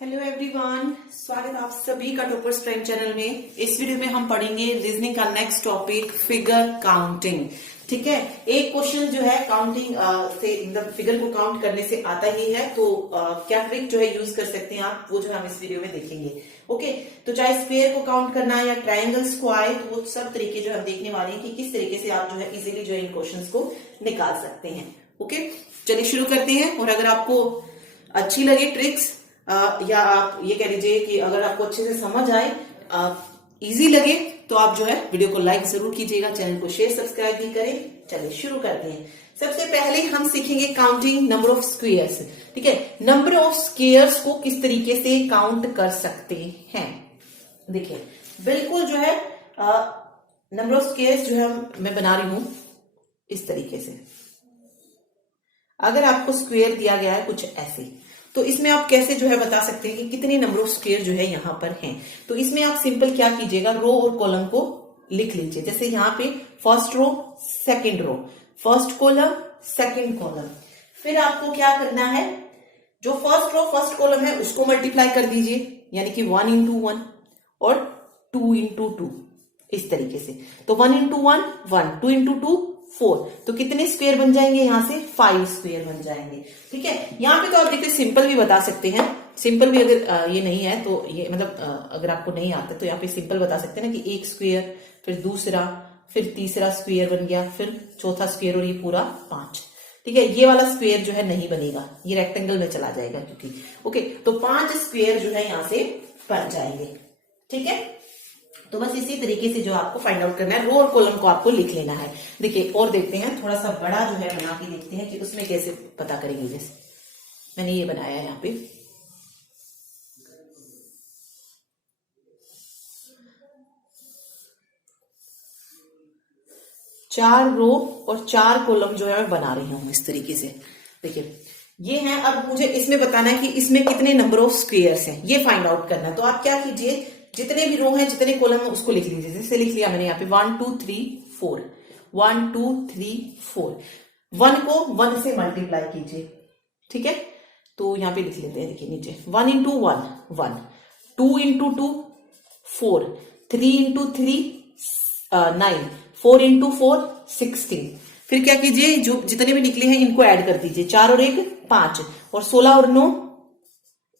Hello everyone, स्वागत है आप सभी का टॉपर्स प्राइम चैनल में। इस वीडियो में हम पढ़ेंगे रीजनिंग का नेक्स्ट टॉपिक फिगर काउंटिंग। ठीक है, एक क्वेश्चन जो है काउंटिंग से मतलब फिगर को काउंट करने से आता ही है, तो क्या ट्रिक जो है यूज कर सकते हैं आप, वो जो है हम इस वीडियो में देखेंगे। ओके, तो चाहे स्क्वायर को काउंट करना है या ट्रायंगल्स को आए, तो वो सब तरीके जो हम देखने वाले हैं कि किस तरीके से आप जो है इजिली जो इन क्वेश्चन को निकाल सकते हैं। ओके, चलिए शुरू करते हैं। और अगर आपको अच्छी लगे ट्रिक्स या आप ये कह लीजिए कि अगर आपको अच्छे से समझ आए, इजी लगे, तो आप जो है वीडियो को लाइक जरूर कीजिएगा, चैनल को शेयर सब्सक्राइब भी करें। चलिए शुरू करते हैं। सबसे पहले हम सीखेंगे काउंटिंग नंबर ऑफ स्क्वायर्स। ठीक है, नंबर ऑफ स्क्वायर्स को किस तरीके से काउंट कर सकते हैं। देखिए, बिल्कुल जो है नंबर ऑफ स्क्वायर्स जो है मैं बना रही हूं इस तरीके से। अगर आपको स्क्वायर दिया गया है कुछ ऐसे, तो इसमें आप कैसे जो है बता सकते हैं कि कितने नंबर ऑफ स्क्वायर जो है यहां पर हैं। तो इसमें आप सिंपल क्या कीजिएगा, रो और कॉलम को लिख लीजिए। जैसे यहां पे first row second row, first column second column. फिर आपको क्या करना है, जो फर्स्ट रो फर्स्ट कॉलम है उसको मल्टीप्लाई कर दीजिए, यानी कि 1 into 1 और 2 into 2 इस तरीके से। तो 1 into 1 1, 2 into 2 4, तो कितने स्क्वायर बन जाएंगे यहां से 5 स्क्वायर बन जाएंगे। ठीक है, यहां पे तो आप देखिए सिंपल भी बता सकते हैं। सिंपल भी अगर ये नहीं है तो ये मतलब अगर आपको नहीं आता तो यहाँ पे सिंपल बता सकते हैं ना कि एक स्क्वायर, फिर दूसरा, फिर तीसरा स्क्वायर बन गया, फिर चौथा स्क्वायर और ये पूरा 5। ठीक है, ये वाला स्क्वायर जो है नहीं बनेगा, ये रेक्टेंगल में चला जाएगा क्योंकि। ओके, तो 5 स्क्वायर जो है यहां से बन जाएंगे। ठीक है, तो बस इसी तरीके से जो आपको फाइंड आउट करना है, रो और कॉलम को आपको लिख लेना है। देखिए और देखते हैं, थोड़ा सा बड़ा जो है बना के देखते हैं कि उसमें कैसे पता करेंगे। जैसे मैंने ये बनाया है यहाँ पे, चार रो और 4 कॉलम जो है मैं बना रही हूं इस तरीके से। देखिए ये है, अब मुझे इसमें बताना है कि इसमें कितने नंबर ऑफ स्क्वायर्स हैं, ये फाइंड आउट करना है। तो आप क्या कीजिए, जितने भी रो हैं जितने कॉलम है उसको लिख लीजिए। जैसे लिख लिया मैंने यहाँ पे 1 2 3 4, 1 2 3 4। 1 को 1 से मल्टीप्लाई कीजिए। ठीक है, तो यहाँ पे लिख लेते हैं। देखिए नीचे 1 into 1 1, 2 into 2 4, 3 into 3 9, 4 into 4 16। फिर क्या कीजिए, जो जितने भी निकले हैं इनको ऐड कर दीजिए। 4 और 1 5, और 16 और 9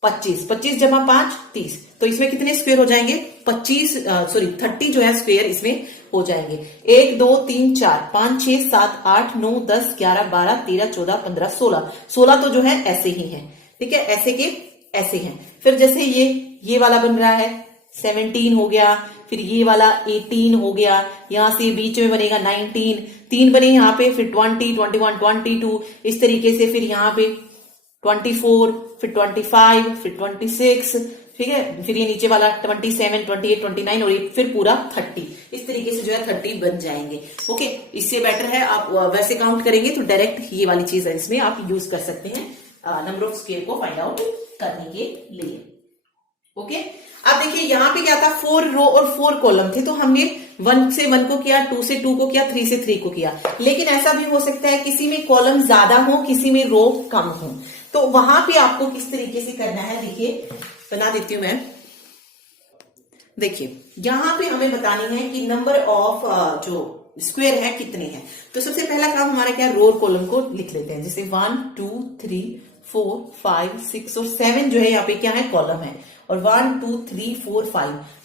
25, 25 जमा 5 30। तो इसमें कितने स्क्वायर हो जाएंगे 30 जो है स्क्वायर इसमें हो जाएंगे। 1 2 3 4 5 6 7 8 9 10 11 12 13 14 15 16। 16 तो जो है ऐसे ही है। ठीक है, ऐसे के ऐसे हैं। फिर जैसे ये वाला बन रहा है 17 हो गया, फिर ये वाला 18 हो गया, यहां से बीच में बनेगा 19, 3 बने यहाँ पे, फिर 20 21 22 इस तरीके से। फिर यहाँ पे 24, फिर 25, फिर 26। ठीक है, फिर ये नीचे वाला 27 28 29 और ये फिर पूरा 30। इस तरीके से जो है 30 बन जाएंगे। ओके, इससे बेटर है आप वैसे काउंट करेंगे तो डायरेक्ट ये वाली चीज है इसमें आप यूज कर सकते हैं नंबर ऑफ स्क्वायर को फाइंड आउट करने के लिए। ओके, अब देखिए यहाँ पे क्या था, 4 रो और 4 कॉलम थे, तो हमने 1 से 1 को किया, 2 से 2 को किया, 3 से 3 को किया। लेकिन ऐसा भी हो सकता है किसी में कॉलम ज्यादा हो, किसी में रो कम हो, तो वहां पे आपको किस तरीके से करना है। देखिए बना देती हूं मैं। देखिए यहां पे हमें बतानी है कि नंबर ऑफ जो स्क्वायर है कितने हैं। तो सबसे पहला काम हमारा क्या है, रो और कॉलम को लिख लेते हैं। जैसे 1 2 3 4 5 6 और 7 जो है यहाँ पे क्या है, कॉलम है। और 1 2 3 4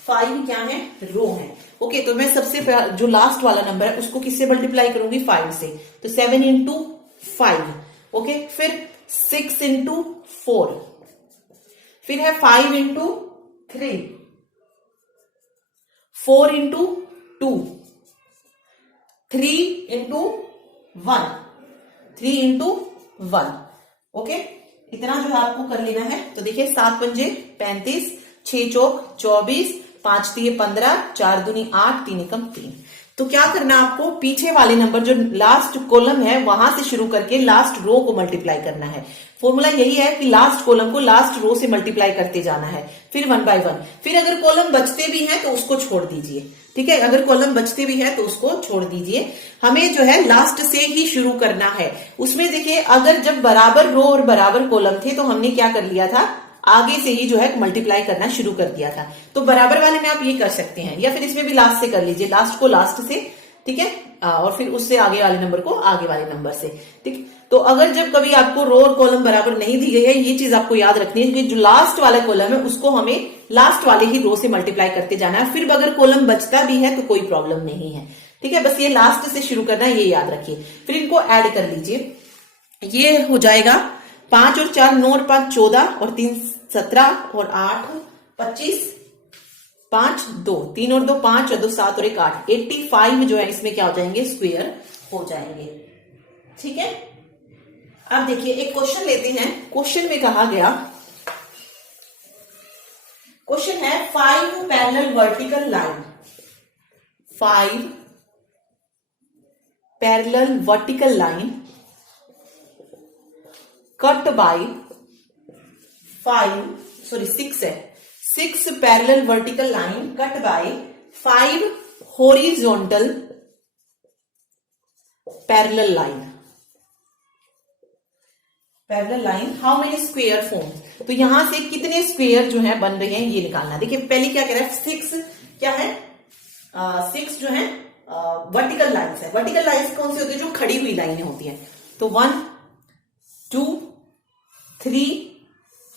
5 क्या है, रो है। ओके, तो मैं सबसे जो लास्ट वाला नंबर है उसको किससे मल्टीप्लाई करूंगी, 5 से। तो 7 into 5। ओके, फिर 6 into 4, फिर है 5 into 3, 4 into 2, 3 into 1, 3 into 1। Okay, इतना जो है आपको कर लेना है। तो देखिए 7 पंजे 35, 6 चौक 24, 5 तिये 15, 4 दूनी 8, 3 एकम 3। तो क्या करना आपको, पीछे वाले नंबर जो लास्ट कॉलम है वहां से शुरू करके लास्ट रो को मल्टीप्लाई करना है। फॉर्मूला यही है कि लास्ट कॉलम को लास्ट रो से मल्टीप्लाई करते जाना है, फिर 1 by 1। फिर अगर कॉलम बचते भी हैं तो उसको छोड़ दीजिए। ठीक है, अगर कॉलम बचते भी है तो उसको छोड़ दीजिए। हमें जो है लास्ट से ही शुरू करना है। उसमें देखिए अगर जब बराबर रो और बराबर कॉलम थे तो हमने क्या कर लिया था, आगे से ही जो है मल्टीप्लाई करना शुरू कर दिया था। तो बराबर वाले में आप ये कर सकते हैं, या फिर इसमें भी लास्ट से कर लीजिए, लास्ट को लास्ट से, ठीक है, और फिर उससे आगे वाले नंबर को आगे वाले नंबर से, ठीक। तो अगर जब कभी आपको रो और कॉलम बराबर नहीं दी गई है, ये चीज आपको याद रखनी है कि जो लास्ट वाला कॉलम है उसको हमें लास्ट वाले ही रो से मल्टीप्लाई करते जाना है। फिर अगर कॉलम बचता भी है तो कोई प्रॉब्लम नहीं है, ठीक है। बस ये लास्ट से शुरू करना है, ये याद रखिए। फिर इनको ऐड कर लीजिए, ये हो जाएगा 5 और 4 9 और 5 14 और 3 17 और 8 25, 5 2 3 और 2 5 और 2 7 और 1 8, 85 जो है इसमें क्या हो जाएंगे, स्क्वायर हो जाएंगे, ठीक है। अब देखिए एक क्वेश्चन लेते हैं। क्वेश्चन में कहा गया, क्वेश्चन है 5 parallel vertical line, 5 parallel vertical line cut by 6 है, 6 parallel vertical line cut by 5 horizontal parallel line, parallel line how many square form. तो यहां से कितने स्क्वायर जो है बन रहे हैं ये निकालना। देखिए पहले क्या कह रहा है, 6 क्या है, 6 जो है वर्टिकल लाइन्स है। वर्टिकल लाइन्स कौन सी होती है, जो खड़ी हुई लाइनें होती हैं। तो 1 2 3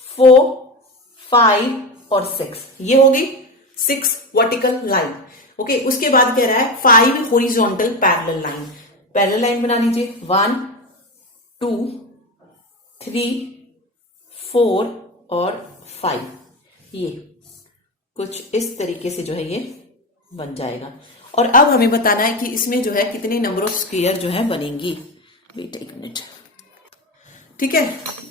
4 5 और 6, ये होगी 6 वर्टिकल लाइन, ओके। उसके बाद कह रहा है 5 horizontal parallel line, parallel line बना लीजिए, 1 2 3 4 और 5, ये कुछ इस तरीके से जो है ये बन जाएगा। और अब हमें बताना है कि इसमें जो है कितने नंबर ऑफ स्क्वायर जो है बनेंगी। वेट एक मिनट, ठीक है,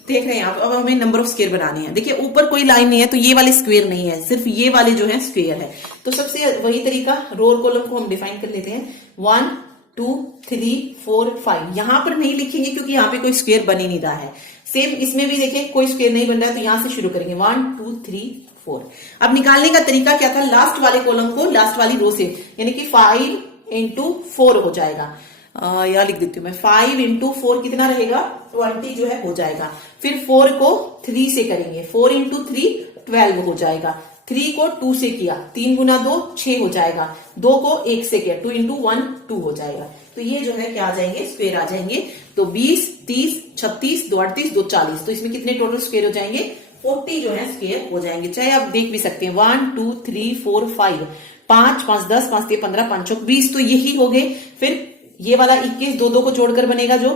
देख रहे हैं आप। अब हमें नंबर ऑफ स्क्वायर बनाने हैं। देखिए ऊपर कोई लाइन नहीं है तो ये वाले स्क्वायर नहीं है, सिर्फ ये वाले जो है स्क्वायर है। तो सबसे वही तरीका, रो और कॉलम को हम डिफाइन कर लेते हैं। 1 2 3 4 5, यहां पर नहीं लिखेंगे क्योंकि यहाँ पे कोई स्क्वायर बन ही नहीं रहा है। सेम इसमें भी देखें कोई स्क्वायर नहीं बन रहा है, तो यहां से शुरू करेंगे 1 2 3 4। अब निकालने का तरीका क्या था, लास्ट वाले कॉलम को लास्ट वाली रो से, यानी कि 5 इंटू 4 हो जाएगा। यहां लिख देती हूँ मैं, 5 इंटू 4 कितना रहेगा, 20 जो है हो जाएगा। फिर 4 को 3 से करेंगे, 4 इंटू 3 12 हो जाएगा। 3 को 2 से किया, 3 गुना 2 6 हो जाएगा। 2 को 1 से किया, 2 इंटू 1 2 हो जाएगा। तो ये जो है क्या आ जाएंगे, स्क्वायर आ जाएंगे। तो 20 30 36 2 38 2 40, तो इसमें कितने टोटल स्क्वायर हो जाएंगे, 40 जो है स्क्वायर हो जाएंगे। चाहे आप देख भी सकते हैं 1 2 3 4 5, 5 5 10 5 3 15 5 6 20, तो यही हो गए। फिर ये वाला 21 2 2 को जोड़कर बनेगा जो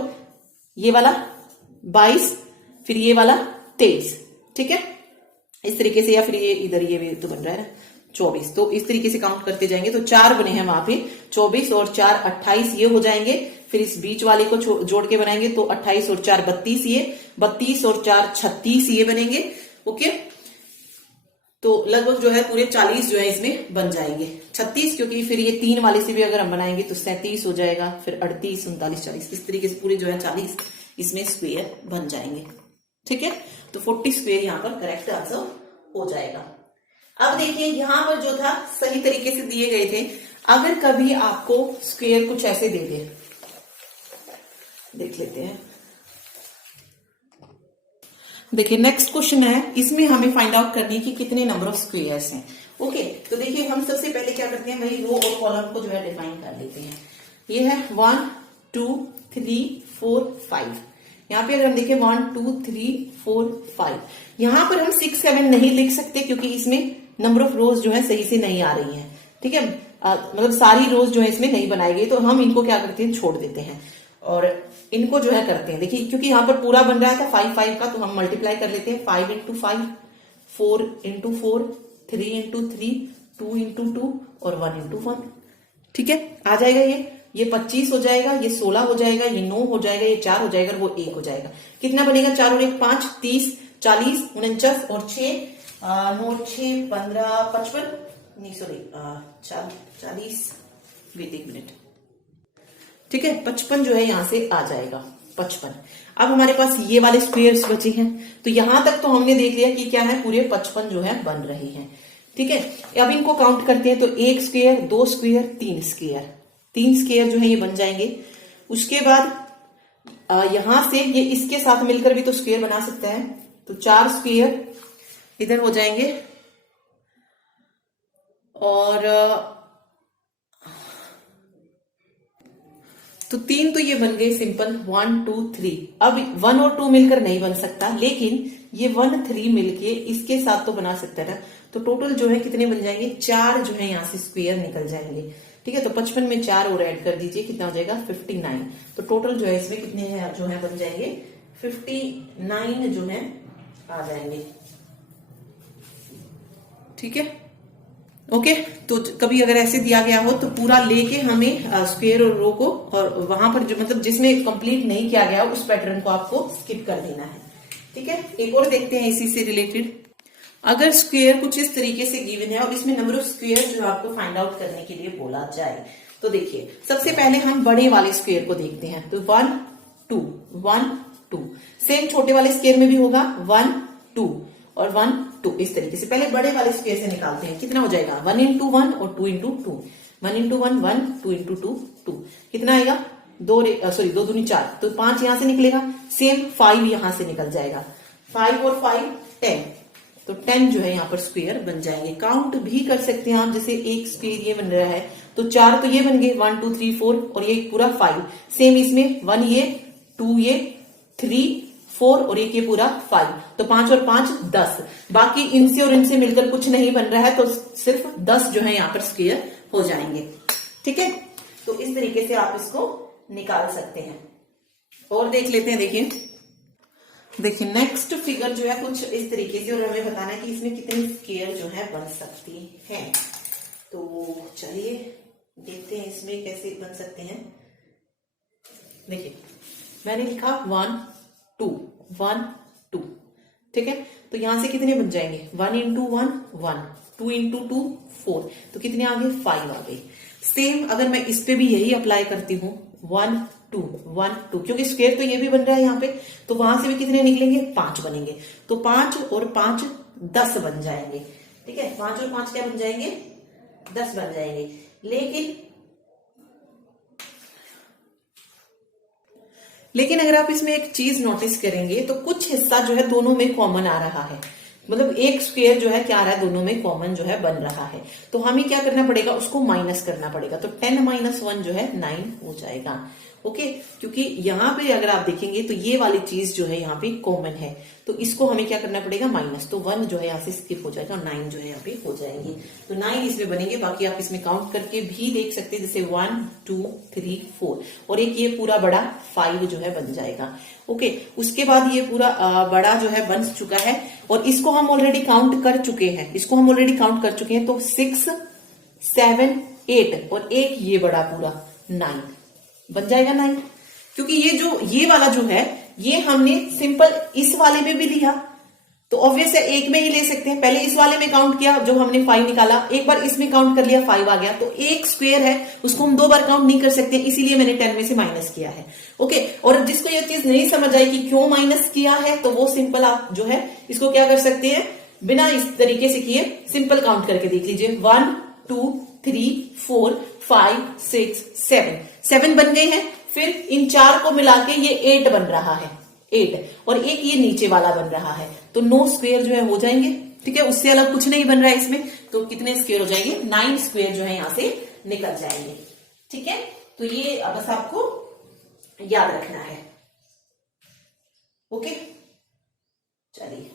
ये वाला 22, फिर ये वाला 23, ठीक है, इस तरीके से। या फिर ये इधर ये भी तो बन रहा है ना 24, तो इस तरीके से काउंट करते जाएंगे। तो 4 बने हैं वहां पे, 24 और 4 28 ये हो जाएंगे। फिर इस बीच वाले को जोड़ के बनाएंगे तो 28 और 4 32, ये 32 और 4 36 ये बनेंगे, ओके। तो लगभग जो है पूरे 40 जो है इसमें बन जाएंगे। 36 क्योंकि फिर ये 3 वाले से भी अगर हम बनाएंगे तो 37 हो जाएगा, फिर 38 39 40, इस तरीके से पूरे जो है 40 इसमें स्क्वायर बन जाएंगे, ठीक है। तो 40 स्क्वायर यहाँ पर करेक्ट आंसर हो जाएगा। अब देखिए यहां पर जो था सही तरीके से दिए गए थे। अगर कभी आपको स्क्वायर कुछ ऐसे दे दे, देख लेते हैं। देखिए नेक्स्ट क्वेश्चन है, इसमें हमें फाइंड आउट करनी है कि कितने नंबर ऑफ स्क्वायर्स हैं, ओके। तो देखिए हम सबसे पहले क्या करते हैं, वही रो और कॉलम को जो है डिफाइन कर लेते हैं। ये है 1 2 3 4 5। यहाँ पे अगर हम देखें 1 2 3 4 5, यहां पर हम 6 7 नहीं लिख सकते क्योंकि इसमें नंबर ऑफ रोज जो है सही से नहीं आ रही हैं, ठीक है। मतलब सारी रोज जो है इसमें नहीं बनाई गई, तो हम इनको क्या करते हैं, छोड़ देते हैं और इनको जो है करते हैं। देखिए क्योंकि यहाँ पर पूरा बन रहा था 5 5 का, तो हम मल्टीप्लाई कर लेते हैं। 5 इंटू 5, 4 इंटू 4, 3 इंटू 3, 2 इंटू 2 और 1 इंटू 1, ठीक है। आ जाएगा ये 25 हो जाएगा, ये 16 हो जाएगा, ये 9 हो जाएगा, ये 4 हो जाएगा और वो 1 हो जाएगा। कितना बनेगा, 4 और 1 5, 30 40 49 और 6 9 6 15 55 नहीं सॉरी 40, वेट एक मिनट, ठीक है, 55 जो है यहां से आ जाएगा 55। अब हमारे पास ये वाले स्क्वायर्स बचे हैं, तो यहां तक तो हमने देख लिया कि क्या है, पूरे 55 जो है बन रहे हैं, ठीक है। अब इनको काउंट करते हैं तो 1 स्क्वायर 2 स्क्वायर 3 स्क्वायर, 3 स्क्वायर जो है ये बन जाएंगे। उसके बाद यहां से ये इसके साथ मिलकर भी तो स्क्वायर बना सकता है, तो 4 स्क्वायर इधर हो जाएंगे और तो 3 तो ये बन गए सिंपल 1 2 3। अब 1 और 2 मिलकर नहीं बन सकता, लेकिन ये 1 3 मिलके इसके साथ तो बना सकता है ना। तो टोटल जो है कितने बन जाएंगे, 4 जो है यहाँ से स्क्वायर निकल जाएंगे। ठीक है, तो 55 में 4 और ऐड कर दीजिए, कितना हो जाएगा 59। तो टोटल जो है इसमें कितने हैं जो है बन जाएंगे 59 जो है आ जाएंगे। ठीक है, ओके। तो कभी अगर ऐसे दिया गया हो तो पूरा लेके हमें स्क्वायर और रो को, और वहां पर जो मतलब जिसमें कंप्लीट नहीं किया गया उस पैटर्न को आपको स्किप कर देना है। ठीक है, एक और देखते हैं इसी से रिलेटेड। अगर स्क्वायर कुछ इस तरीके से गिवन है और इसमें नंबर ऑफ स्क्वायर जो आपको फाइंड आउट करने के लिए बोला जाए, तो देखिए सबसे पहले हम बड़े वाले स्क्वायर को देखते हैं। तो 1 2 1 2। सेम छोटे वाले स्क्वायर में भी होगा 1 2 और 1 2। इस तरीके से पहले बड़े वाले स्क्वायर से निकालते हैं। कितना हो जाएगा 1 into 1 और 2 into 2। 1 into 1 1, 2 into 2 2। कितना आएगा 2 दूनी 4, तो 5 यहां से निकलेगा। सेम 5 यहां से निकल जाएगा, 5 और 5 10। तो 10 जो है यहाँ पर स्क्वायर बन जाएंगे। काउंट भी कर सकते हैं आप, जैसे एक स्क्वायर ये बन रहा है तो 4 तो ये बन गए 1 2 3 4 और ये पूरा 5। सेम इसमें 1 ये 2 ये 3 4 और एक ये पूरा 5। तो 5 और 5 10। बाकी इनसे और इनसे मिलकर कुछ नहीं बन रहा है, तो सिर्फ 10 जो है यहाँ पर स्क्वायर हो जाएंगे। ठीक है, तो इस तरीके से आप इसको निकाल सकते हैं। और देख लेते हैं, देखिए नेक्स्ट फिगर जो है कुछ इस तरीके से, और हमें बताना है कि इसमें कितनी स्क्वायर जो है बन सकती है। तो चलिए देखते हैं इसमें कैसे बन सकते हैं। देखिए मैंने लिखा 1 2 1 2। ठीक है, तो यहां से कितने बन जाएंगे 1 into 1 1, 2 into 2 4। तो कितने आ गए 5 आ गए। सेम अगर मैं इस पे भी यही अप्लाई करती हूँ 1 2 1 2, क्योंकि स्क्वायर तो ये भी बन रहा है यहाँ पे, तो वहां से भी कितने निकलेंगे 5 बनेंगे। तो 5 और 5 10 बन जाएंगे। ठीक है, 5 और 5 क्या बन जाएंगे 10 बन जाएंगे। लेकिन अगर आप इसमें एक चीज नोटिस करेंगे तो कुछ हिस्सा जो है दोनों में कॉमन आ रहा है। मतलब एक स्क्वायर जो है क्या आ रहा है, दोनों में कॉमन जो है बन रहा है। तो हमें क्या करना पड़ेगा, उसको माइनस करना पड़ेगा। तो 10 - 1 जो है 9 हो जाएगा। ओके, क्योंकि यहाँ पे अगर आप देखेंगे तो ये वाली चीज जो है यहाँ पे कॉमन है, तो इसको हमें क्या करना पड़ेगा माइनस। तो 1 जो है यहाँ से स्किप हो जाएगा, 9 जो है यहाँ पे हो जाएंगे। तो 9 इसमें बनेंगे। बाकी आप इसमें काउंट करके भी देख सकते हैं, जैसे 1 2 3 4 और एक ये पूरा बड़ा 5 जो है बन जाएगा। ओके, उसके बाद ये पूरा बड़ा जो है बन चुका है, और इसको हम ऑलरेडी काउंट कर चुके हैं। तो 6 7 8 और एक ये बड़ा पूरा 9 बन जाएगा 9। क्योंकि ये वाला जो है ये हमने सिंपल इस वाले में भी लिया, तो ऑब्वियस है एक में ही ले सकते हैं। पहले इस वाले में काउंट किया, जो हमने 5 निकाला, एक बार इसमें काउंट कर लिया 5 आ गया। तो एक स्क्वायर है उसको हम 2 बार काउंट नहीं कर सकते, इसीलिए मैंने 10 में से माइनस किया है। ओके, और जिसको ये चीज नहीं समझ आई कि क्यों माइनस किया है, तो वो सिंपल आप जो है इसको क्या कर सकते हैं, बिना इस तरीके से किए सिंपल काउंट करके देख लीजिए। 1 2 3 4 5 6 7 बन गए हैं। फिर इन 4 को मिला के ये 8 बन रहा है, 8, और एक ये नीचे वाला बन रहा है। तो 9 स्क्वायर जो है हो जाएंगे। ठीक है, उससे अलग कुछ नहीं बन रहा है इसमें। तो कितने स्क्वायर हो जाएंगे 9 स्क्वायर जो है यहां से निकल जाएंगे। ठीक है, तो ये बस आपको याद रखना है। ओके, चलिए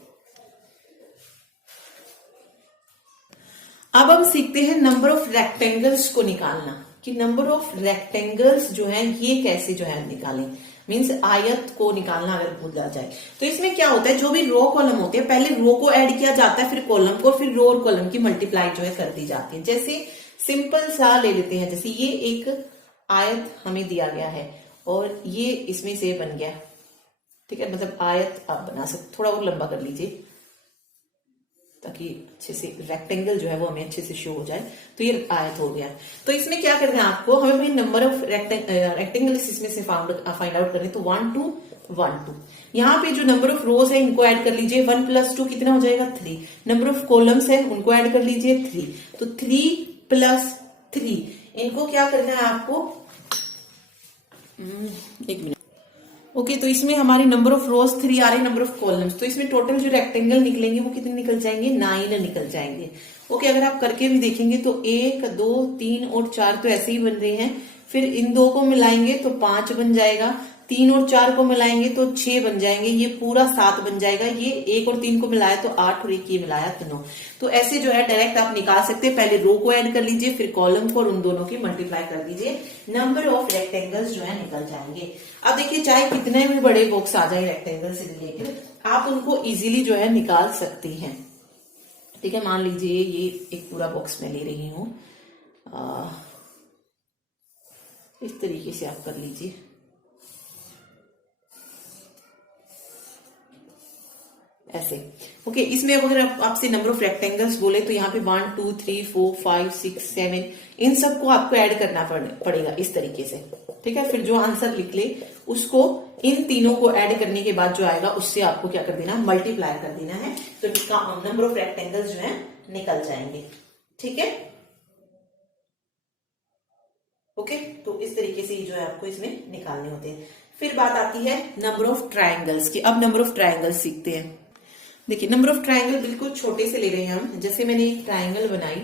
अब हम सीखते हैं नंबर ऑफ रेक्टेंगल्स को निकालना, कि नंबर ऑफ रेक्टेंगल्स जो है ये कैसे जो है निकालें। मीन्स आयत को निकालना अगर भूल जाए तो इसमें क्या होता है, जो भी रो कॉलम होते हैं पहले रो को ऐड किया जाता है, फिर कॉलम को, फिर रो और कॉलम की मल्टीप्लाई जो है कर दी जाती है। जैसे सिंपल सा ले लेते हैं, जैसे ये एक आयत हमें दिया गया है और ये इसमें से बन गया। ठीक है, मतलब आयत आप बना सकते, थोड़ा और लंबा कर लीजिए ताकि अच्छे से रेक्टेंगल जो है वो हमें अच्छे से शो हो जाए। तो ये आयत हो गया। तो इसमें क्या करना है आपको, हमें भाई नंबर ऑफ रेक्टेंगल इसमें से फाइंड आउट करने। तो 1 2 1 2। यहाँ पे जो नंबर ऑफ रोज है इनको ऐड कर लीजिए। 1 + 2 कितना हो जाएगा 3। नंबर ऑफ कॉलम्स है उनको ऐड कर लीजिए 3। तो 3 + 3 इनको क्या करना है आपको, एक मिनट, ओके, तो इसमें हमारे नंबर ऑफ रोज 3 आ रहे हैं, नंबर ऑफ कॉलम्स, तो इसमें टोटल जो रेक्टेंगल निकलेंगे वो कितने निकल जाएंगे, 9 निकल जाएंगे। ओके, अगर आप करके भी देखेंगे तो 1 2 3 और 4 तो ऐसे ही बन रहे हैं, फिर इन दो को मिलाएंगे तो 5 बन जाएगा, 3 और 4 को मिलाएंगे तो 6 बन जाएंगे, ये पूरा 7 बन जाएगा, ये 1 और 3 को मिलाया तो 8 और 1 ये मिलाया तो 9। तो ऐसे जो है डायरेक्ट आप निकाल सकते हैं, पहले रो को ऐड कर लीजिए, फिर कॉलम को और उन दोनों की मल्टीप्लाई कर दीजिए, नंबर ऑफ रेक्टेंगल्स जो है निकल जाएंगे। अब देखिए, चाहे कितने भी बड़े बॉक्स आ जाए रेक्टेंगल से रिलेटेड, आप उनको इजीली जो है निकाल सकती हैं। ठीक है, मान लीजिए ये एक पूरा बॉक्स में ले रही हूं, इस तरीके से आप कर लीजिए। ऐसे ओके, इसमें अगर आपसे नंबर ऑफ रेक्टेंगल्स बोले तो यहाँ पे 1 2 3 4 5 6 7 इन सबको आपको ऐड करना पड़ेगा इस तरीके से। ठीक है, फिर जो आंसर लिख ले उसको इन तीनों को ऐड करने के बाद जो आएगा उससे आपको क्या कर देना, मल्टीप्लाई कर देना है, तो इसका नंबर ऑफ रेक्टेंगल्स जो है निकल जाएंगे। ठीक है, ओके, तो इस तरीके से जो है आपको इसमें निकालने होते हैं। फिर बात आती है नंबर ऑफ ट्राइंगल्स की। अब नंबर ऑफ ट्राइंगल्स सीखते हैं। देखिए, नंबर ऑफ ट्राइंगल बिल्कुल छोटे से ले रहे हैं हम। जैसे मैंने एक ट्राइंगल बनाई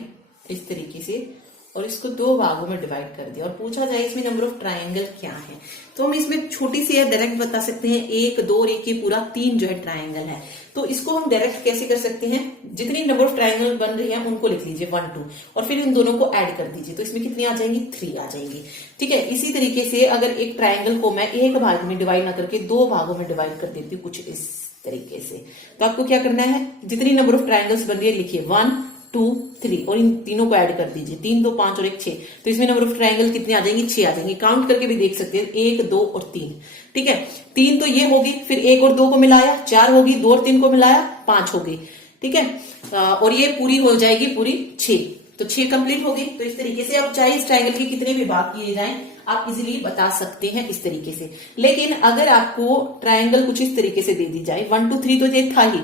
इस तरीके से और इसको 2 भागों में डिवाइड कर दिया और पूछा जाए इसमें नंबर ऑफ ट्राइंगल क्या है, तो हम इसमें छोटी सी डायरेक्ट बता सकते हैं 1 2 और 1 ये पूरा 3 जो है ट्राइंगल है। तो इसको हम डायरेक्ट कैसे कर सकते हैं, जितनी नंबर ऑफ ट्राइंगल बन रही है उनको लिख लीजिए 1 2 और फिर इन दोनों को ऐड कर दीजिए, तो इसमें कितनी आ जाएंगी, 3 आ जाएंगी। ठीक है, इसी तरीके से अगर एक ट्राइंगल को मैं एक भाग में डिवाइड ना करके 2 भागों में डिवाइड कर देती हूँ कुछ इस तरीके से, तो आपको क्या करना है, जितनी नंबर ऑफ ट्राइंगल्स बन रही है लिखिए 1 2 3 और इन तीनों को ऐड कर दीजिए, 3 2 5 और 1 6, तो इसमें नंबर ऑफ ट्राइंगल कितने आ जाएंगे, 6 आ जाएंगे। काउंट करके भी देख सकते हैं 1 2 और 3। ठीक है, 3 तो ये होगी, फिर 1 और 2 को मिलाया 4 होगी, 2 और 3 को मिलाया 5 होगी। ठीक है, और ये पूरी हो जाएगी पूरी 6, तो 6 कंप्लीट होगी। तो इस तरीके से अब चाहे इस ट्राइंगल के कितने भी भाग किए जाएं आप इजीली बता सकते हैं इस तरीके से। लेकिन अगर आपको ट्राइंगल कुछ इस तरीके से दे दी जाए, 1 2 3 तो ये था ही,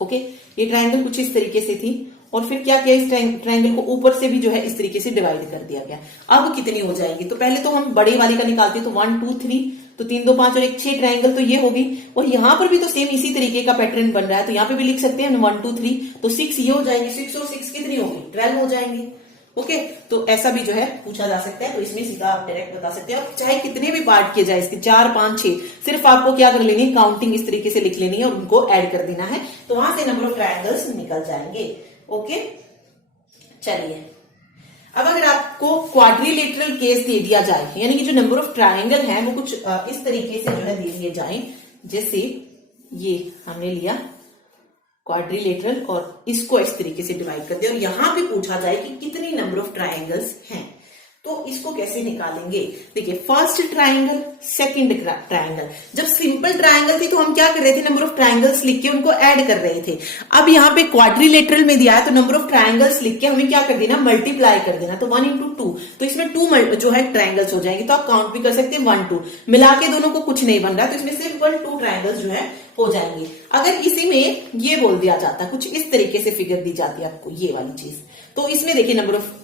ओके, ये ट्राइंगल कुछ इस तरीके से थी और फिर क्या किया, इस ट्राइंगल को ऊपर से भी जो है इस तरीके से डिवाइड कर दिया गया। अब कितनी हो जाएगी, तो पहले तो हम बड़े वाले का निकालते तो 1 2 3, तो 3 2 5 और 1 6 ट्राइंगल तो ये होगी, और यहां पर भी तो सेम इसी तरीके का पैटर्न बन रहा है, तो यहाँ पे भी लिख सकते हैं 1 2 3, तो 6 ये हो जाएंगे, 6 और 6 कितनी होगी, 12 हो जाएंगे। ओके, तो ऐसा भी जो है पूछा जा सकता है, तो इसमें सीधा आप डायरेक्ट बता सकते हैं। और चाहे कितने भी पार्ट किए जाए इसके 4 5 6, सिर्फ आपको क्या कर लेनी है, काउंटिंग इस तरीके से लिख लेनी है और उनको ऐड कर देना है, तो वहां से नंबर ऑफ ट्राइंगल्स निकल जाएंगे। ओके, चलिए, अब अगर आपको क्वाड्रिलेटरल केस दे दिया जाए, यानी कि जो नंबर ऑफ ट्राइंगल है वो कुछ इस तरीके से जो है दे दिए जाए, जैसे ये हमने लिया क्वाड्रिलेटरल और इसको इस तरीके से डिवाइड कर दिया और यहां पे पूछा जाए कि कितनी नंबर ऑफ ट्राइंगल्स हैं, तो इसको कैसे निकालेंगे। देखिए, फर्स्ट ट्राइंगल, सेकंड ट्राइंगल, जब सिंपल ट्राइंगल थी तो हम क्या कर रहे थे, नंबर ऑफ ट्राइंगल्स लिख के उनको ऐड कर रहे थे। अब यहाँ पे क्वाड्रिलेटरल में दिया है तो नंबर ऑफ ट्राइंगल्स लिख के हमें क्या कर देना, मल्टीप्लाई कर देना, तो 1 × 2, तो इसमें 2 जो है ट्राइंगल्स हो जाएंगे, तो आप काउंट भी कर सकते हैं 1 2, मिला के दोनों को कुछ नहीं बन रहा, तो इसमें सिर्फ 2 ट्राइंगल्स जो है हो जाएंगे। अगर इसी में ये बोल दिया जाता, कुछ इस तरीके से फिगर दी जाती है आपको ये वाली चीज, तो इसमें देखिए नंबर ऑफ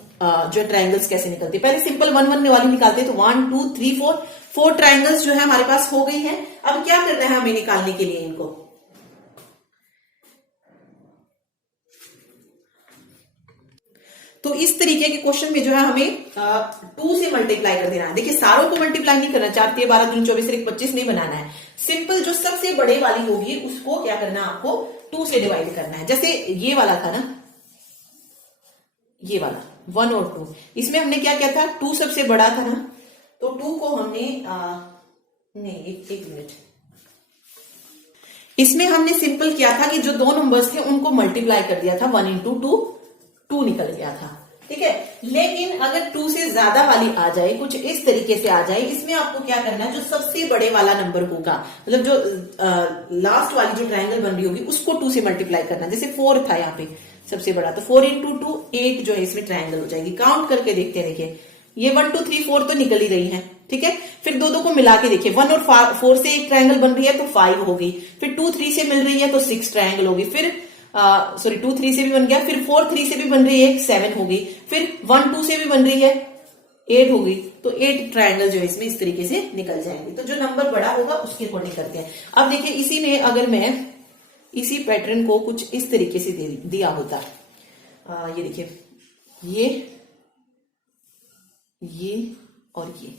जो ट्राइंगल्स कैसे निकलते हैं। पहले सिंपल 1 1 वाली निकालते तो 1 2 3 4 ट्राइंगल्स जो है हमारे पास हो गई हैं। अब क्या करना है हमें निकालने के लिए इनको, तो इस तरीके के क्वेश्चन में जो है हमें 2 से मल्टीप्लाई कर देना है। देखिए, सारों को मल्टीप्लाई नहीं करना, 4 3 12 3 24 1 25 नहीं बनाना है। सिंपल जो सबसे बड़े वाली होगी उसको क्या करना, आपको 2 से डिवाइड करना है। जैसे ये वाला था ना, ये वाला 1 और 2, इसमें हमने क्या किया था, 2 सबसे बड़ा था ना, तो 2 को हमने नहीं, एक मिनट, इसमें हमने सिंपल किया था कि जो 2 नंबर्स थे उनको मल्टीप्लाई कर दिया था, 1 × 2 2 निकल गया था। ठीक है, लेकिन अगर 2 से ज्यादा वाली आ जाए, कुछ इस तरीके से आ जाए, इसमें आपको क्या करना है, जो सबसे बड़े वाला नंबर होगा, मतलब जो लास्ट वाली जो ट्राइंगल बन रही होगी उसको 2 से मल्टीप्लाई करना। जैसे 4 था यहाँ पे सबसे बड़ा, तो 4 × 2 8 जो है इसमें ट्राइंगल हो जाएगी। काउंट करके देखते हैं, देखिए ये 1 2 3 4 तो निकल ही रही है। ठीक है, फिर 2 2 को मिला के देखिए, 1 और 4 से एक ट्राइंगल बन रही है तो 5 होगी, फिर 2 3 से मिल रही है तो 6 ट्राइंगल होगी, फिर 2 3 से भी बन गया, फिर 4 3 से भी बन रही है 7 होगी, फिर 1 2 से भी बन रही है 8 होगी, तो 8 ट्राइंगल जो है इसमें इस तरीके से निकल जाएंगे। तो जो नंबर बड़ा होगा उसके अकॉर्डिंग करते हैं। अब देखिए इसी में अगर मैं इसी पैटर्न को कुछ इस तरीके से दिया होता, ये देखिए ये और ये,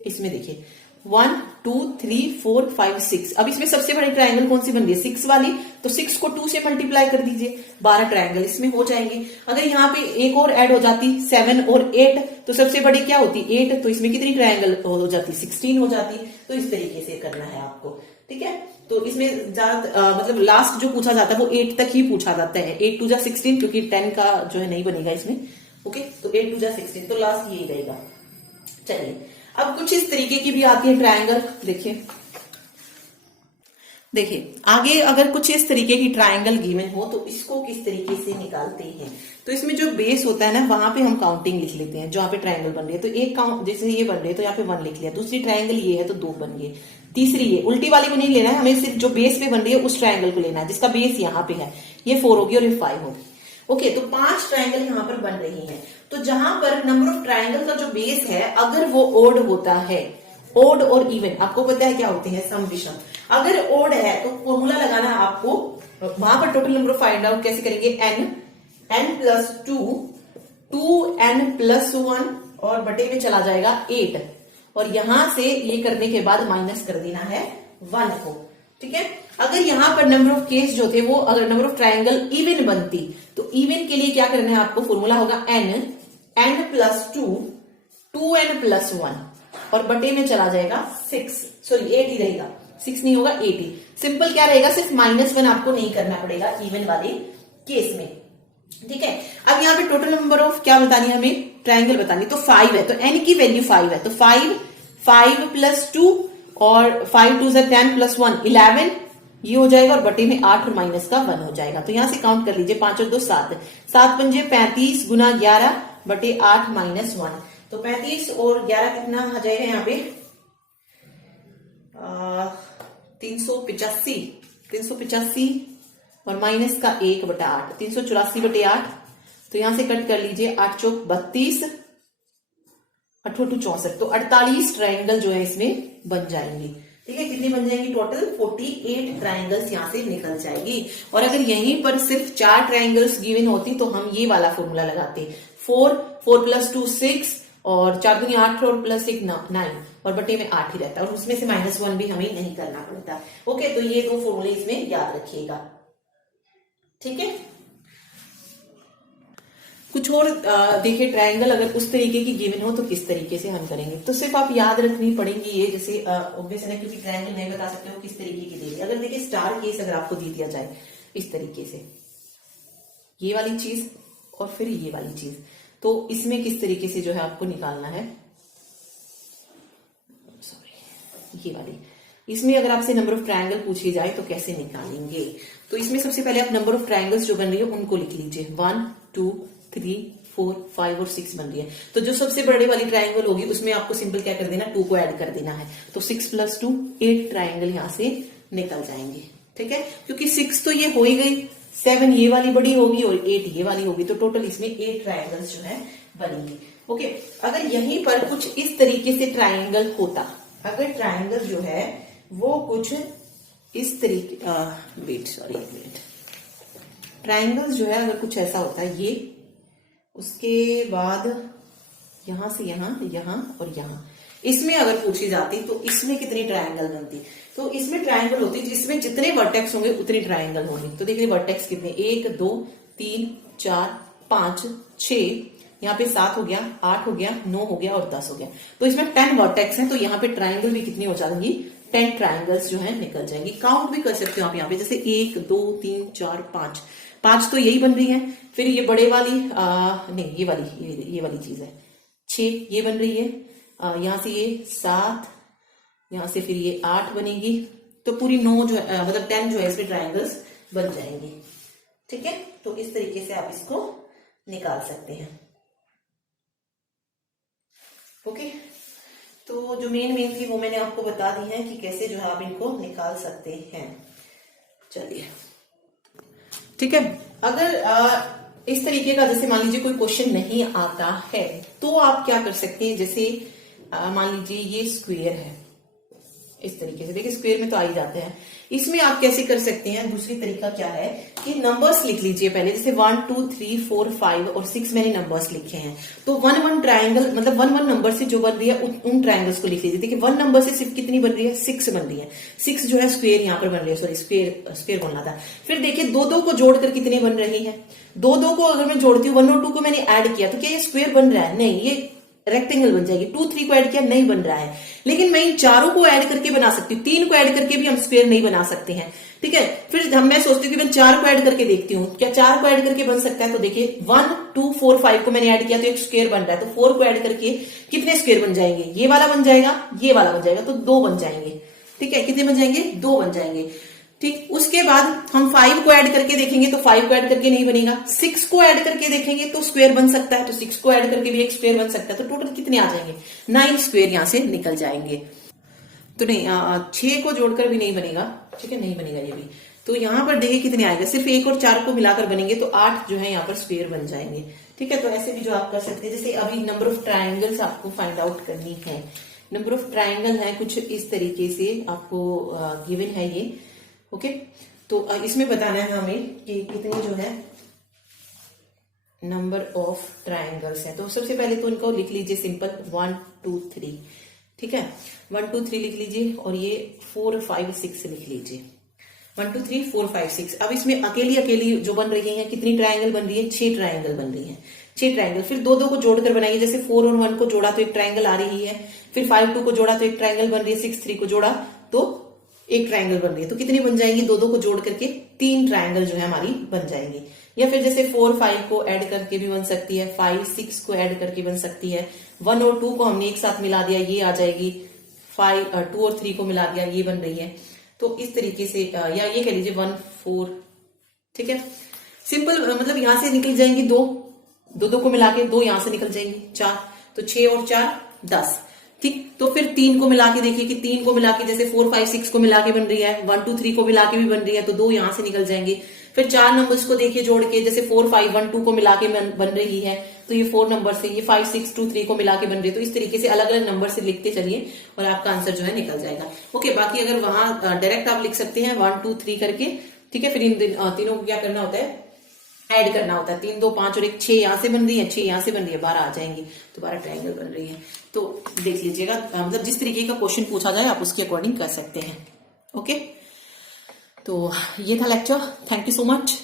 इसमें देखिए 1 2 3 4 5 6। अब इसमें सबसे बड़ी ट्रायंगल कौन सी बन रही है? 6 वाली। तो 6 को 2 से मल्टीप्लाई कर दीजिए, 12 ट्रायंगल इसमें हो जाएंगे। अगर यहाँ पे एक और ऐड हो जाती 7 और 8, तो सबसे बड़ी क्या होती? 8। तो इसमें कितनी ट्रायंगल हो जाती? 16 हो जाती। तो इस तरीके से करना है आपको, ठीक है। तो इसमें ज्यादा मतलब लास्ट जो पूछा जाता है वो 8 तक ही पूछा जाता है। 8 2 जा 16, क्योंकि 10 का जो है नहीं बनेगा इसमें। ओके, तो 8 2 जा 16, तो लास्ट यही रहेगा। चलिए अब कुछ इस तरीके की भी आती है ट्रायंगल। देखिए आगे अगर कुछ इस तरीके की ट्रायंगल गिवन हो तो इसको किस तरीके से निकालते हैं। तो इसमें जो बेस होता है ना, वहां पे हम काउंटिंग लिख लेते हैं। जहां पे ट्रायंगल बन रही है तो एक काउंट, जैसे ये बन रही है तो यहाँ पे 1 लिख लिया। दूसरी ट्रायंगल ये है तो 2 बन गए। तीसरी ये, उल्टी वाली को नहीं लेना है हमें, सिर्फ जो बेस पे बन रही है उस ट्रायंगल को लेना है जिसका बेस यहाँ पे है। ये 4 होगी और ये 5 होगी। ओके, तो 5 ट्रायंगल यहाँ पर बन रही है। तो जहां पर नंबर ऑफ ट्रायंगल का जो बेस है अगर वो ओड होता है, ओड और इवन, आपको पता है क्या होते हैं? सम विषम। अगर ओड है तो फॉर्मूला लगाना है आपको, वहां पर टोटल नंबर फाइंड आउट कैसे करेंगे? n प्लस 2, 2n प्लस 1 और बटे में चला जाएगा 8, और यहां से ये करने के बाद माइनस कर देना है 1 को, ठीक है। अगर यहां पर नंबर ऑफ केस जो थे वो, अगर नंबर ऑफ ट्रायंगल इवन बनती तो इवन के लिए क्या करना है आपको? फॉर्मूला होगा n प्लस 2, 2n प्लस 1 और बटे में चला जाएगा 6, सॉरी 8 ही रहेगा, 6 नहीं होगा 8 ही। सिंपल क्या रहेगा? सिर्फ -1 आपको नहीं करना पड़ेगा इवन वाले केस में, ठीक है। अब यहाँ पे टोटल नंबर ऑफ क्या बतानी है हमें? ट्रायंगल बतानी। तो 5 है तो n की वैल्यू 5 है, तो 5 प्लस 2 और 5 2 से 10 प्लस 1 11, ये हो जाएगा और बटे में 8 और माइनस का 1 हो जाएगा। तो यहां से काउंट कर लीजिए, 5 और 2 7, 7 पंजे 35 गुना 11 बटे 8 माइनस 1। तो 35 और 11 कितना आ जाएगा यहाँ पे? 385 और माइनस का 1 बटा 8, 384 बटे 8। तो यहां से कट कर लीजिए, 8 चौक 32, 8 2 64, तो 48 ट्रायंगल जो है इसमें बन जाएंगे, ठीक है। कितनी बन जाएंगी? टोटल 48 ट्रायंगल्स यहां से निकल जाएगी। और अगर यहीं पर सिर्फ 4 ट्रायंगल्स गिवन होती तो हम ये वाला फॉर्मूला लगाते, 4 प्लस 2 6 और 4 दूनी 8 और प्लस 1 9 और बटे में 8 ही रहता है, और उसमें से -1 भी हमें नहीं करना पड़ता। ओके, तो ये 2 फॉर्मूले इसमें याद रखिएगा, ठीक है। कुछ और देखिए, ट्रायंगल अगर उस तरीके की गिवन हो तो किस तरीके से हम करेंगे। तो सिर्फ आप याद रखनी पड़ेंगी ये, जैसे ऑब्वियस है ना, क्योंकि ट्रायंगल नहीं बता सकते हो किस तरीके की देगी। अगर देखिए स्टार केस अगर आपको दे दिया जाए इस तरीके से, ये वाली चीज और फिर ये वाली चीज, तो इसमें किस तरीके से जो है आपको निकालना है, सॉरी ये वाली, इसमें अगर आपसे नंबर ऑफ ट्रायंगल पूछी जाए तो कैसे निकालेंगे। तो इसमें सबसे पहले आप नंबर ऑफ ट्रायंगल्स जो बन रही है उनको लिख लीजिए, 1 2 3 4 5 और 6 बन रही है। तो जो सबसे बड़े वाली ट्रायंगल होगी उसमें आपको सिंपल क्या कर देना, 2 को ऐड कर देना है। तो 6 प्लस 2 8 ट्रायंगल यहां से निकल जाएंगे, ठीक है। क्योंकि 6 तो ये हो ही गई, 7 ये वाली बड़ी होगी और 8 ये वाली होगी, तो टोटल इसमें 8 ट्रायंगल्स जो है बनेंगे। ओके, अगर यहीं पर कुछ इस तरीके से ट्रायंगल होता, अगर ट्रायंगल जो है वो कुछ इस तरीके, वेट सॉरी एक मिनट, ट्रायंगल्स जो है अगर कुछ ऐसा होता है, ये उसके बाद यहां से यहां, यहां और यहां, इसमें अगर पूछी जाती तो इसमें कितनी ट्रायंगल बनती। तो इसमें ट्रायंगल होती जिसमें जितने वर्टेक्स होंगे उतनी ट्रायंगल होंगे। तो देखिए वर्टेक्स कितने, 1 2 3 4 5 6, यहाँ पे 7 हो गया, 8 हो गया, 9 हो गया और 10 हो गया। तो इसमें 10 वर्टेक्स हैं, तो यहाँ पे ट्रायंगल भी कितनी हो जाएंगी, 10 ट्रायंगल्स जो है निकल जाएंगी। काउंट भी कर सकते हो आप यहाँ पे, जैसे 1 2 3 4 5 तो यही बन रही है। फिर ये बड़े वाली नहीं, ये वाली चीज है, 6 ये बन रही है, यहां से ये 7, यहां से फिर ये 8 बनेगी, तो पूरी 9 जो है मतलब 10 जो है इसमें ट्रायंगल्स बन जाएंगे, ठीक है। तो इस तरीके से आप इसको निकाल सकते हैं। ओके, तो जो मेन थी वो मैंने आपको बता दी है कि कैसे जो है आप इनको निकाल सकते हैं। चलिए ठीक है। अगर इस तरीके का जैसे मान लीजिए कोई क्वेश्चन नहीं आता है तो आप क्या कर सकते हैं, जैसे मान लीजिए ये स्क्वायर है, इस तरीके से देखिए स्क्वायर में तो आ ही जाते हैं। इसमें आप कैसे कर सकते हैं, दूसरी तरीका क्या है कि नंबर्स लिख लीजिए पहले, जैसे 1 2 3 4 5 और 6 मैंने नंबर्स लिखे हैं, तो 1 1 ट्रायंगल मतलब 1 1 नंबर से जो बन रही है उन ट्रायंगल्स को लिख लीजिए। देखिए 1 नंबर से सिर्फ कितनी बन रही है, 6 बन रही है। 6 जो है स्क्वायर यहाँ पर बन रही है, सॉरी स्क्वायर बोलना था। फिर देखिए 2 2 को जोड़कर कितनी बन रही है, 2 2 को अगर मैं जोड़ती हूँ 1 और 2 को मैंने ऐड किया तो क्या ये स्क्वायर बन रहा है, नहीं, ये रेक्टेंगल बन जाएगी। 2 3 को ऐड किया, नहीं बन रहा है। लेकिन मैं इन चारों को ऐड करके बना सकती हूँ, 3 को ऐड करके भी हम स्क्वायर नहीं बना सकते हैं, ठीक है। फिर मैं सोचती हूँ कि मैं 4 को ऐड करके देखती हूँ, क्या 4 को ऐड करके बन सकता है, तो देखिए 1 2 4 5 को मैंने ऐड किया तो एक स्क्वायर बन रहा है, तो 4 को ऐड करके कितने स्क्वायर बन जाएंगे, ये वाला बन जाएगा, ये वाला बन जाएगा, तो 2 बन जाएंगे, ठीक है। कितने बन जाएंगे, 2 बन जाएंगे, ठीक। उसके बाद हम 5 को ऐड करके देखेंगे तो 5 को ऐड करके नहीं बनेगा। 6 को ऐड करके देखेंगे तो स्क्वायर बन सकता है, तो 6 को ऐड करके भी एक स्क्वायर बन सकता है, तो टोटल कितने आ जाएंगे, 9 स्क्वायर यहां से निकल जाएंगे। तो नहीं 6 को जोड़कर भी नहीं बनेगा, ठीक है, नहीं बनेगा ये भी। तो यहां पर देखिए कितने आएगा, सिर्फ 1 और 4 को मिलाकर बनेंगे तो 8 जो है यहाँ पर स्क्वायर बन जाएंगे, ठीक है। तो ऐसे भी जो आप कर सकते हैं, जैसे अभी नंबर ऑफ ट्रायंगल्स आपको फाइंड आउट करनी है। नंबर ऑफ ट्रायंगल है कुछ इस तरीके से आपको गिवन है ये, ओके। तो इसमें बताना है हमें कि कितने जो है नंबर ऑफ ट्रायंगल्स है। तो सबसे पहले तो इनको लिख लीजिए सिंपल 1 2 3, ठीक है, 1 2 3 लिख लीजिए और ये 4 5 6 लिख लीजिए, 1 2 3 4 5 6। अब इसमें अकेली अकेली जो बन रही है कितनी ट्रायंगल बन रही है, 6 ट्रायंगल बन रही है, 6 ट्रायंगल। फिर 2 2 को जोड़कर बनाइए, जैसे 4 और 1 को जोड़ा तो एक ट्रायंगल आ रही है, फिर 5 2 को जोड़ा तो एक ट्रायंगल बन रही है, 6 3 को जोड़ा तो एक ट्रायंगल बन रही है। तो कितनी बन जाएंगी, 2 2 को जोड़ करके 3 ट्रायंगल जो है हमारी बन जाएंगी। या फिर जैसे 4 5 को ऐड करके भी बन सकती है, 5 6 को ऐड करके बन सकती है, 1 और 2 को हमने एक साथ मिला दिया, ये आ जाएगी, 2 और 3 को मिला दिया, ये बन रही है। तो इस तरीके से या ये कह लीजिए 1 4, ठीक है, सिंपल। मतलब यहां से निकल जाएंगी 2 2 को मिला के 2 यहां से निकल जाएंगी 4, तो 6 और 4 10, ठीक। तो फिर 3 को मिला के देखिए कि 3 को मिला के जैसे 4 5 6 को मिला के बन रही है, 1 2 3 को मिला के भी बन रही है, तो 2 यहां से निकल जाएंगे। फिर 4 नंबर्स को देखिए जोड़ के, जैसे 4 5 1 2 को मिला के बन रही है, तो ये 4 नंबर से, ये 5 6 2 3 को मिला के बन रही है। तो इस तरीके से अलग अलग नंबर से लिखते चलिए और आपका आंसर जो है निकल जाएगा, ओके। बाकी अगर वहां डायरेक्ट आप लिख सकते हैं 1 2 3 करके, ठीक है। फिर इन तीनों को क्या करना होता है, ऐड करना होता है, 3 2 5 और एक 6 यहां से बन रही है, 6 यहां से बन रही है, 12 आ जाएंगी, तो 12 ट्रायंगल बन रही है। तो देख लीजिएगा, मतलब जिस तरीके का क्वेश्चन पूछा जाए आप उसके अकॉर्डिंग कर सकते हैं, ओके। तो ये था lecture, thank you so much.